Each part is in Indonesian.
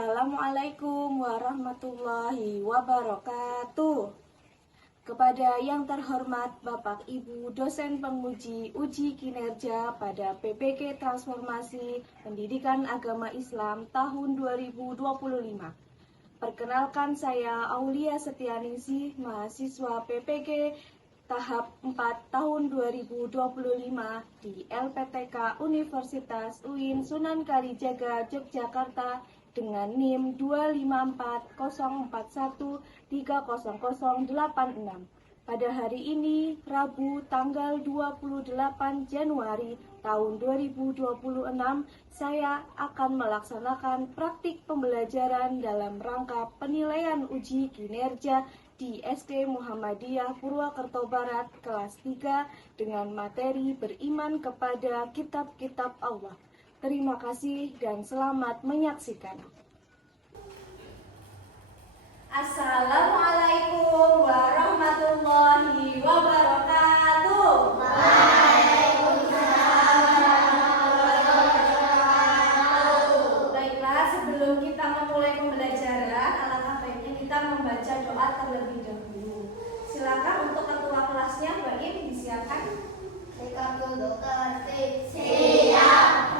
Assalamualaikum warahmatullahi wabarakatuh. Kepada yang terhormat Bapak Ibu dosen penguji uji kinerja pada PPK Transformasi Pendidikan Agama Islam tahun 2025. Perkenalkan, saya Aulia Setianingsih, mahasiswa PPK tahap 4 tahun 2025 di LPTK Universitas UIN Sunan Kalijaga, Yogyakarta dengan NIM 25404130086. Pada hari ini, Rabu tanggal 28 Januari tahun 2026, saya akan melaksanakan praktik pembelajaran dalam rangka penilaian uji kinerja di SD Muhammadiyah Purwakerto Barat kelas 3 dengan materi beriman kepada kitab-kitab Allah. Terima kasih dan selamat menyaksikan. Assalamualaikum warahmatullahi wabarakatuh. Baiklah, sebelum kita memulai pembelajaran, alangkah baiknya kita membaca doa terlebih dahulu. Silakan untuk ketua kelasnya, Mbak Im, disiapkan. Untuk tertib siap.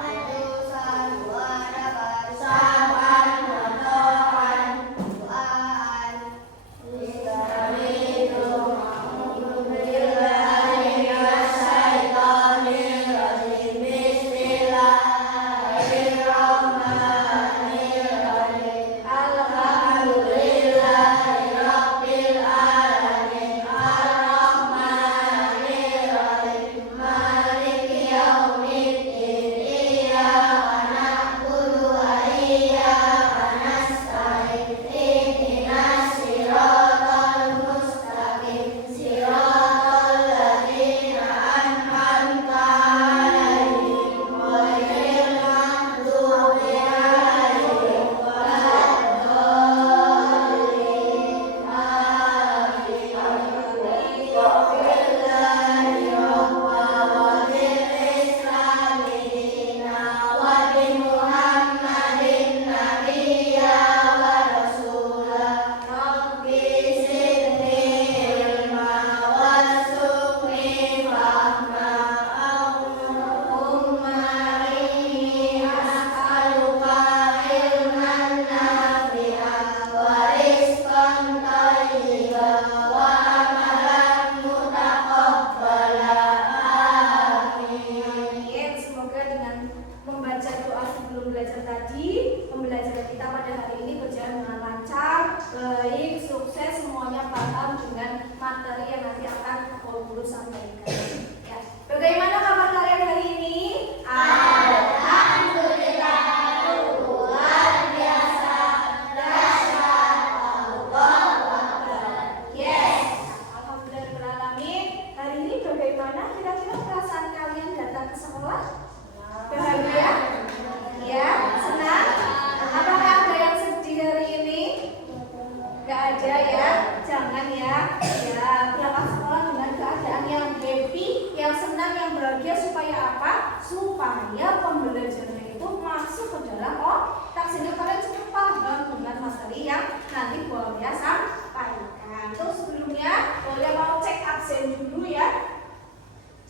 Supaya pembelajaran itu masuk ke dalam otak sehingga kalian cukup paham dengan materi yang nanti boleh sampaikan. Terus sebelumnya boleh mau cek absen dulu ya.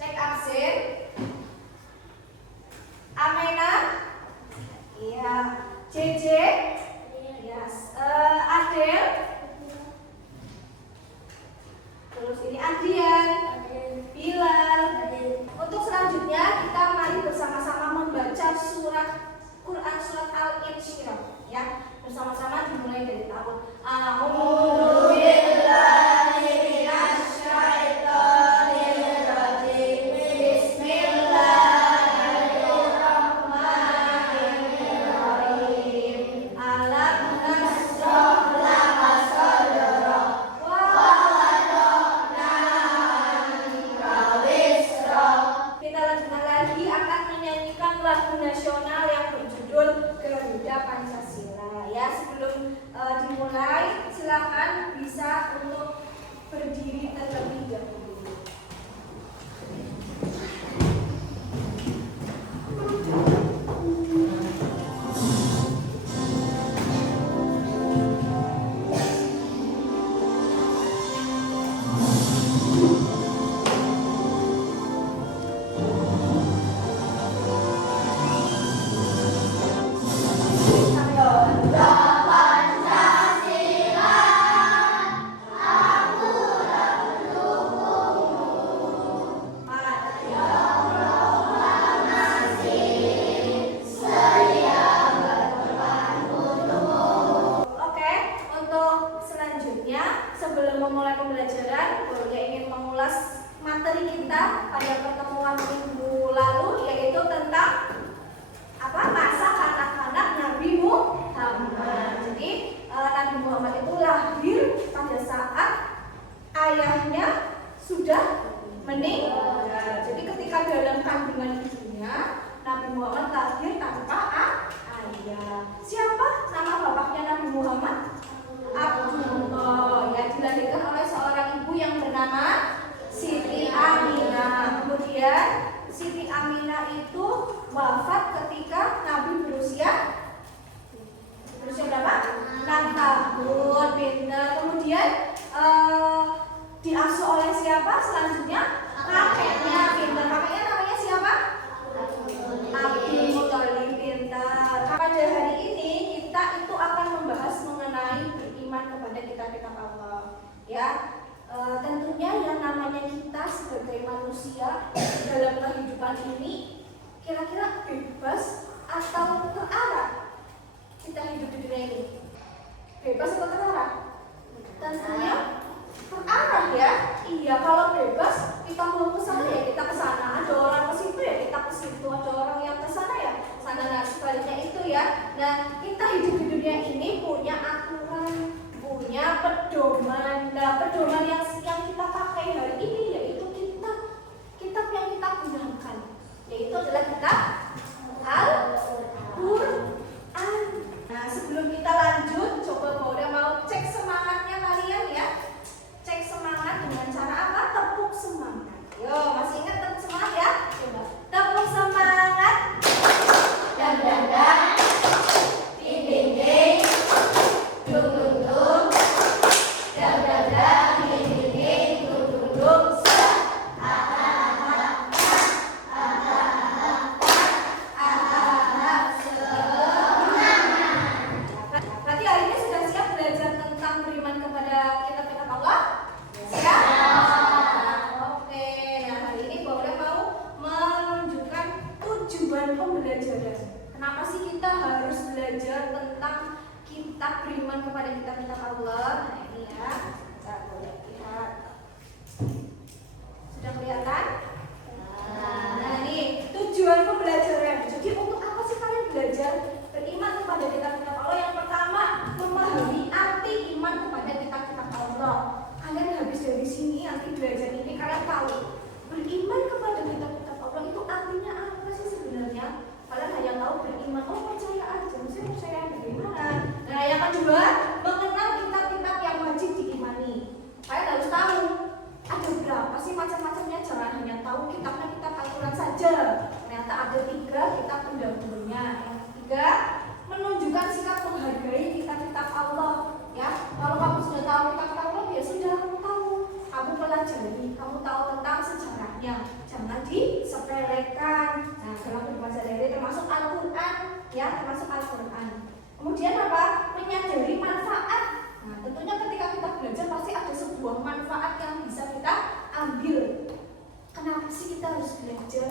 Cek absen. Amena, iya. JJ, yes. Adel, terus ini Adrian, Bilal. Untuk selanjutnya kita mari bersama-sama membaca surat Quran surat Al-Insyirah ya. Bersama-sama dimulai dari tahun A'udzu billahi minasy syaithanir rajim. Bismillahirrahmanirrahim. Alam nashrah laka sadrak wa wada'na anka wisrak. Kita lanjutkan lagi akan menyanyikan lagu nasional yang berjudul Garuda Pancasila ya. Sebelum dimulai silakan bisa untuk berdiri terlebih dahulu. tentang masa kanak-kanak Nabi Muhammad. Jadi Nabi Muhammad itu lahir pada saat ayahnya sudah meninggal. Jadi ketika dalam kandungan ibunya, Nabi Muhammad lahir tanpa ayah. Siapa nama bapaknya Nabi Muhammad? Abdullah. Ya, dilahirkan oleh seorang ibu yang bernama Siti Aminah. Kemudian Siti Aminah itu wafat ketika Nabi berusia berapa? 6 tahun. Pintar. Kemudian diasuh oleh siapa selanjutnya? Kakeknya. Pintar. Kakeknya namanya siapa? Abdul Muthalib. Pintar. Pada hari ini kita itu akan membahas mengenai beriman kepada kitab-kitab Allah. Ya, tentunya yang namanya kita sebagai manusia dalam kehidupan ini kira-kira bebas atau terarah kita hidup di dunia ini? Bebas atau terarah? Tentunya terarah ya. Iya, kalau bebas kita mau ke sana ya kita ke sana, ada orang ke situ ya kita ke situ, ada orang yang ke sana ya sana, nah sebaliknya itu ya. Nah, kita hidup di dunia ini punya aturan, punya pedoman. Nah, pedoman yang kita pakai hari ini yaitu kitab yang kita gunakan, yaitu adalah kitab Al-Quran. Nah, sebelum kita lanjut, coba Bauda mau cek semangatnya kalian ya. Cek semangat dengan cara apa? Tepuk semangat. Yo, masih ingat tepuk semangat ya? Coba tepuk semangat. Dan ding ding ding, dung dung dung, dan ding ding ding, dung dung dung. Berarti hari ini sudah siap belajar tentang beriman kepada kitab-kitab Allah? Siap? Oke, nah hari ini Bauda mau menunjukkan tujuan pembelajaran. Kenapa sih kita harus belajar tentang kitab beriman kepada kitab-kitab Allah? Nah ini ya, kita boleh lihat. Sudah kelihatan? Nah ini tujuan pembelajaran. Jadi untuk apa sih kalian belajar beriman kepada kitab-kitab Allah? Yang pertama, memahami arti iman kepada kitab-kitab Allah. Kalian habis dari sini, nanti belajar ini kalian tahu beriman kepada kitab-kitab Allah itu artinya apa sih sebenarnya? Kalian hanya tahu beriman, oh percaya aja, mesti percaya bagaimana. Nah yang kedua, mengenal kitab-kitab yang wajib diimani. Kalian harus tahu ada berapa sih macam-macamnya, jangan hanya tahu kitabnya kitab Al-Quran saja. Ternyata ada 3 kitab undang-undangnya. Yang ketiga, menunjukkan sikap menghargai kitab-kitab Allah. Ya, kalau kamu sudah tahu kitab-kitab Allah, ya sudah kamu tahu, kamu pelajari, kamu tahu tentang sejarahnya. Jangan disepelekan. Nah, dalam kehidupan sehari-hari termasuk Al-Quran, ya, termasuk Al-Quran. Kemudian apa? Menyadari manfaat. Nah, tentunya ketika kita belajar pasti ada sebuah manfaat yang bisa kita ambil. Kenapa sih kita harus belajar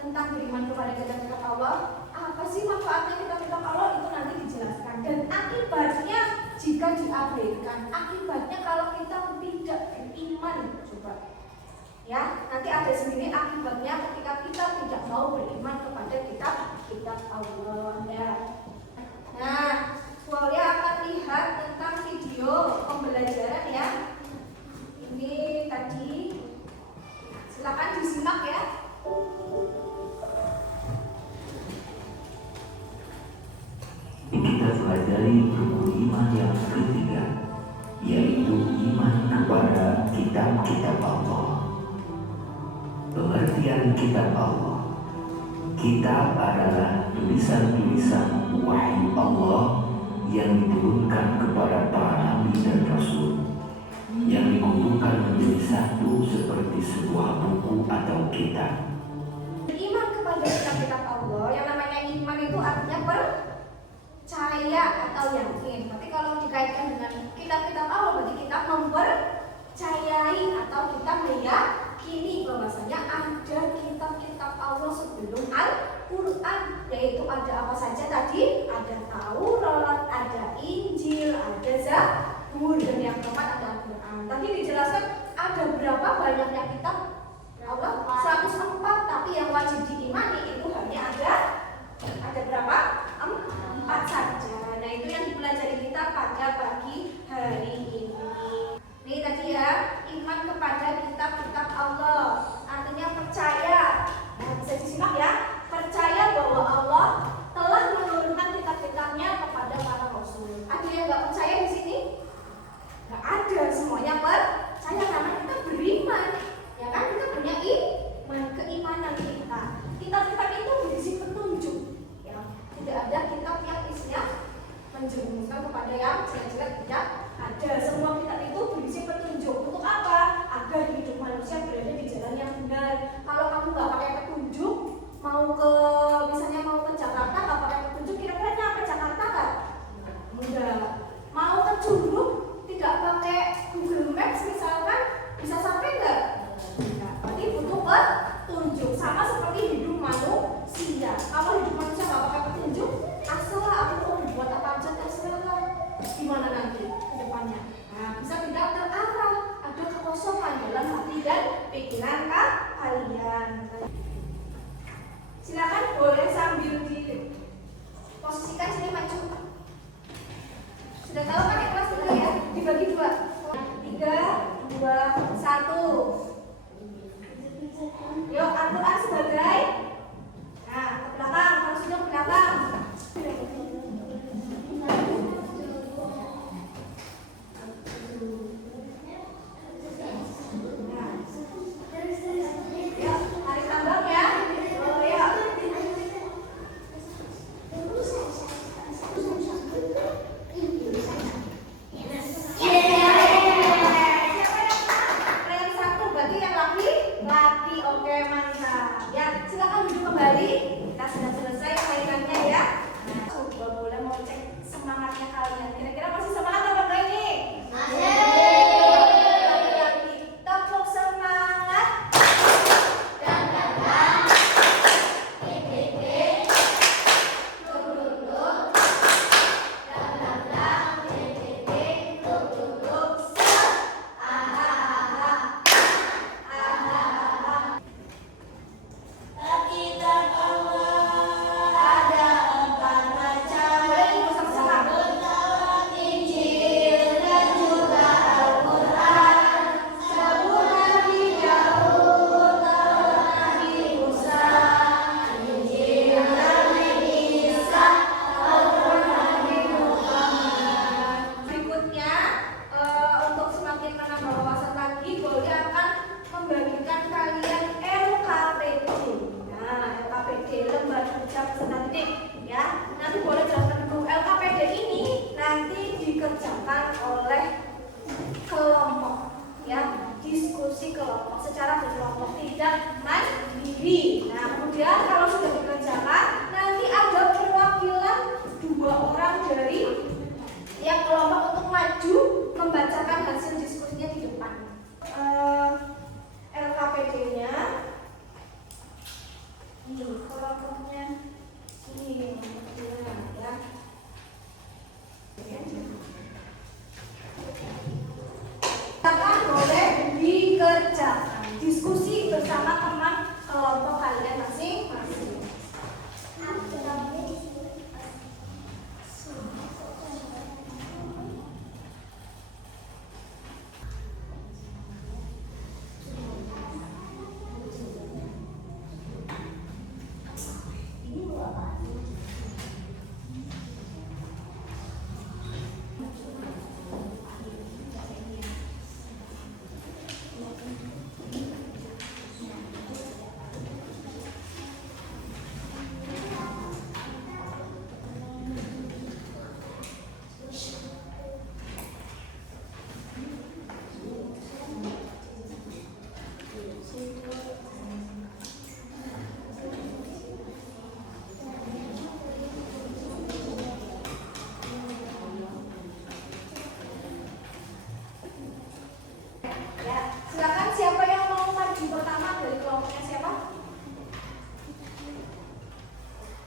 tentang beriman kepada kitab-kitab Allah? Apa sih manfaatnya kitab-kitab Allah? Itu nanti dijelaskan. Dan akibatnya jika diabaikan, akibatnya kalau kita tidak beriman, coba. Ya, nanti ada sendiri akibatnya ketika kita tidak mau beriman kepada kitab-kitab Allah. Ya. Nah, Walia akan lihat tentang video pembelajaran ya. Ini tadi, silakan disimak ya. Kita pelajari rukun iman yang ketiga, yaitu iman kepada kitab-kitab Allah. Pengertian kitab Allah. Kitab adalah tulisan-tulisan wahyu Allah yang diturunkan kepada para nabi dan rasul, yang dikumpulkan menjadi satu seperti sebuah buku atau kitab. Beriman kepada kitab-kitab Allah, yang namanya iman itu artinya percaya atau yakin. Tapi kalau dikaitkan dengan kitab-kitab Allah, berarti kita mempercayai atau kita meyakini bahwasanya ada kitab-kitab Allah sebelum Al-Quran, yaitu ada apa saja tadi? Ada Taurat, ada Injil, ada Zabur, dan yang keempat ada Al-Quran. Tadi dijelaskan ada berapa banyaknya kitab Allah? 104, tapi yang wajib diimani itu harus kembali. Kita sudah selesai mainannya ya. Nah, coba boleh mau cek semangatnya kalian. Kira-kira masih semangat apa enggak ini? Lagi-lagi tepuk semangat. Berikutnya, untuk semakin menambah wawasan lagi, Boleh akan membagikan kalian LKPD. Nah, LKPD lembar kerja peserta didik ya. Nanti Boleh jelaskan dulu. LKPD ini nanti dikerjakan oleh kelompok ya, diskusi kelompok secara berkelompok, tidak mandiri. Nah, kemudian kalau sudah dikerjakan, nanti ada perwakilan 2 orang dari yang kelompok untuk maju membacakan hasil diskusinya di depan. LKPD-nya ini, kelompoknya ini ya. Silakan boleh dikerjakan diskusi bersama teman kelompok kalian masing-masing. Ya, silakan siapa yang mau maju pertama dari kelompoknya siapa?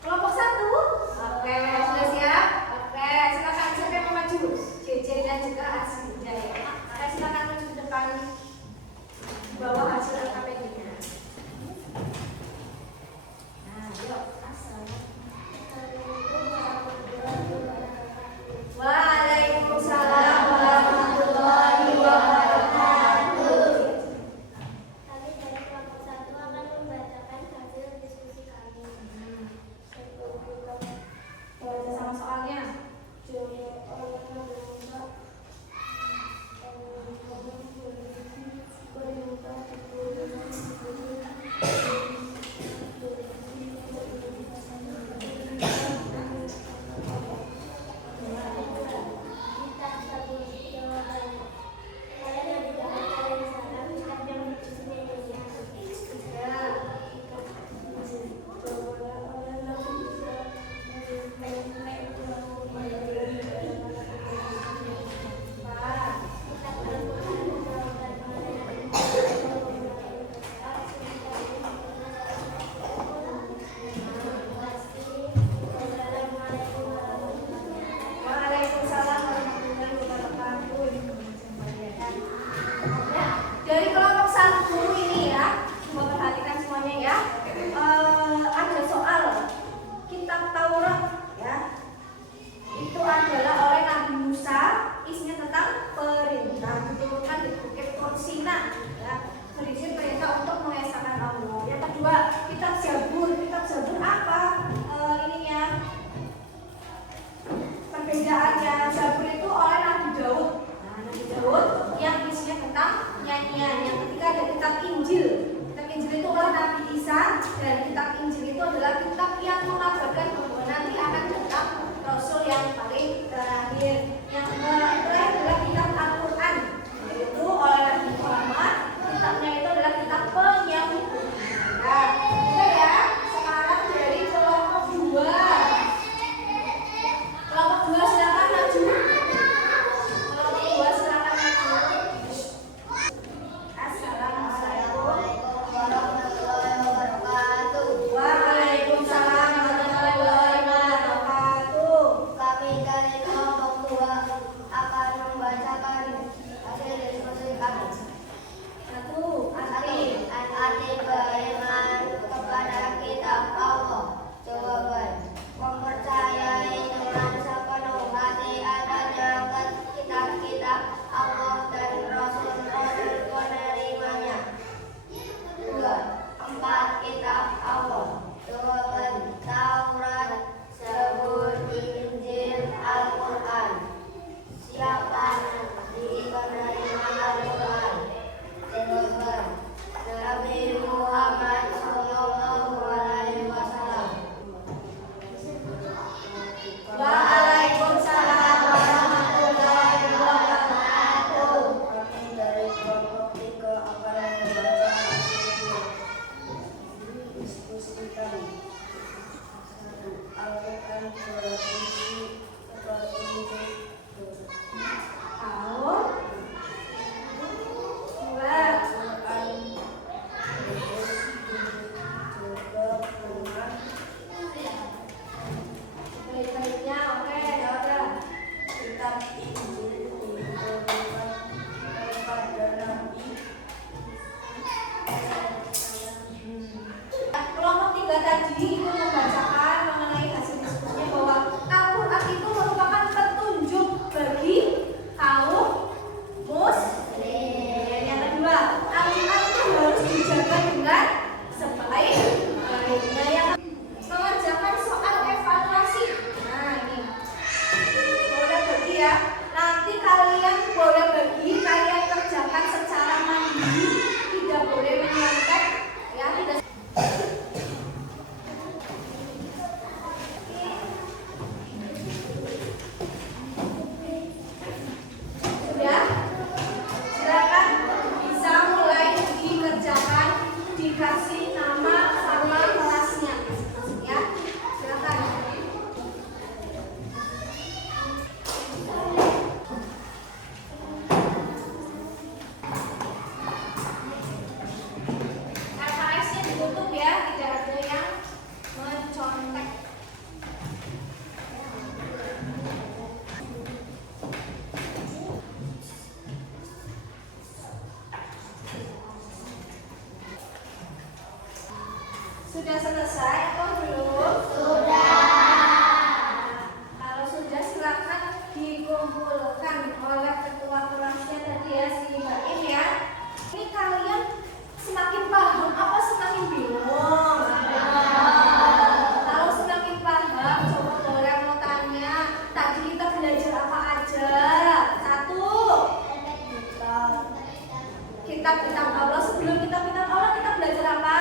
Kelompok 1. Oke, sudah siap? Oke, silakan siapa yang mau maju? JJ dan juga Asrinja ya. Oke, silakan maju ke depan. Bawa hasil LKPD-nya. Nah, yuk, Waalaikumsalam warahmatullahi wabarakatuh. Kami dari kelompok 1 akan membacakan hasil diskusi kami. Baca sama soalnya. Waalaikumsalam warahmatullahi wabarakatuh. Nah, dari kelompok 1 ini ya, coba perhatikan semuanya ya. Ada soal kitab Taurat ya. Itu adalah oleh Nabi Musa, isinya tentang perintah diturunkan di Bukit Sinai ya, berisi perintah untuk mengesahkan Allah. Yang kedua, kitab Zabur. Kitab Zabur apa? Ininya perbedaannya. Zabur itu oleh Nabi Daud. Nah, Nabi Daud yang isinya tentang nyanyian. Yang ketiga ada kitab Injil. Kitab Injil itu oleh Nabi Isa, dan kitab Injil itu adalah kitab yang mengabarkan bahwa nanti akan datang Rasul yang paling terakhir. Yang terakhir adalah kitab Al-Quran, yaitu oleh Nabi Muhammad. Kitabnya itu adalah kitab penyambung. Nah, sudah ya. Sekarang Baik-baiknya, oke, ya udah. Kitab Injil diturunkan kepada Nabi. Kelompok 3 tadi itu membacakan mengenai hasil diskusinya bahwa Al-Quran itu merupakan petunjuk bagi kaum muslim. Yang kedua, Al-Quran itu harus dijaga dengan sebaik-baiknya. Yang mengerjakan soal evaluasi. Nah ini, boleh bagi ya. Nanti kalian boleh bagi, kalian kerjakan secara mandiri, tidak boleh menyontek, ya tidak. Sudah? Silakan bisa mulai dikerjakan, dikasih nama sama kelasnya. Ya, silakan. LKS-nya ditutup ya, tidak ada yang mencontek. Sudah selesai atau belum? Kalau sudah silakan dikumpulkan oleh ketua kelasnya tadi ya, si Mbak Im ya. Ini kalian semakin paham apa semakin bingung? Kalau semakin paham, coba boleh mau tanya. Tadi kita belajar apa aja? Satu, kitab-kitab Allah. Sebelum kitab-kitab Allah kita belajar apa?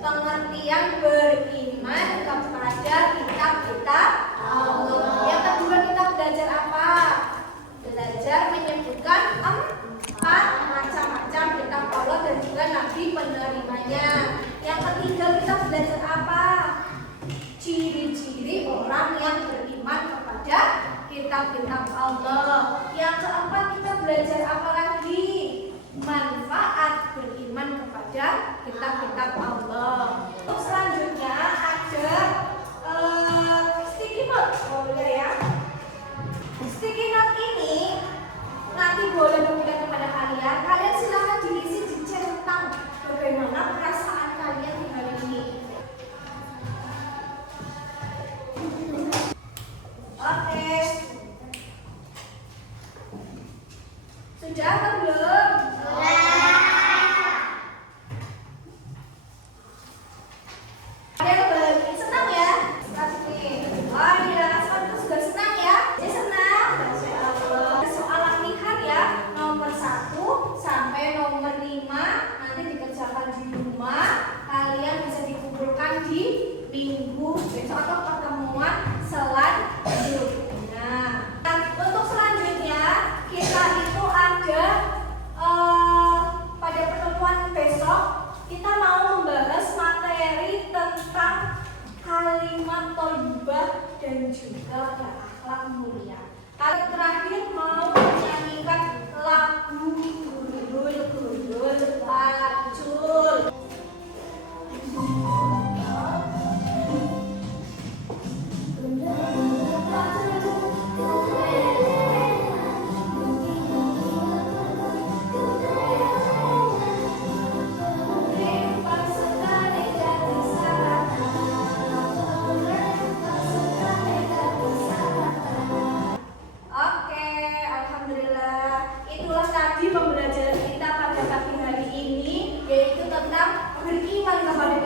Pengertian beriman kepada kitab-kitab Allah. Yang kedua kita belajar apa? Belajar menyebutkan 4 macam-macam kitab Allah dan juga nabi penerimanya. Yang ketiga kita belajar apa? Ciri-ciri orang yang beriman kepada kitab-kitab Allah. Yang keempat kita belajar apa lagi? Manfaat beriman kepada kitab-kitab Allah. Untuk selanjutnya ada sticky note, boleh ya? Sticky note ini nanti boleh memberikan kepada kalian. Kalian silakan diisi di chat tentang bagaimana perasaan kalian di hari ini. Oke. Sudah atau belum? Ada yang bagi senang ya? Pasti. Wah, iya, itu sudah senang ya? Jadi senang. Masya Allah. Soal latihan ya, nomor 1 sampai nomor 5 nanti dikerjakan di rumah. Kalian bisa dikumpulkan di minggu besok atau pertemuan selanjutnya. Nah, untuk selanjutnya kita itu ada pada pertemuan besok kita mau membahas materi tentang kalimat thayyibah dan juga berakhlak mulia. Kali terakhir mau menyanyikan lagu Gundul Pacul. Oke, alhamdulillah. Itulah tadi pembelajaran kita pada pagi hari ini, yaitu tentang beriman kepada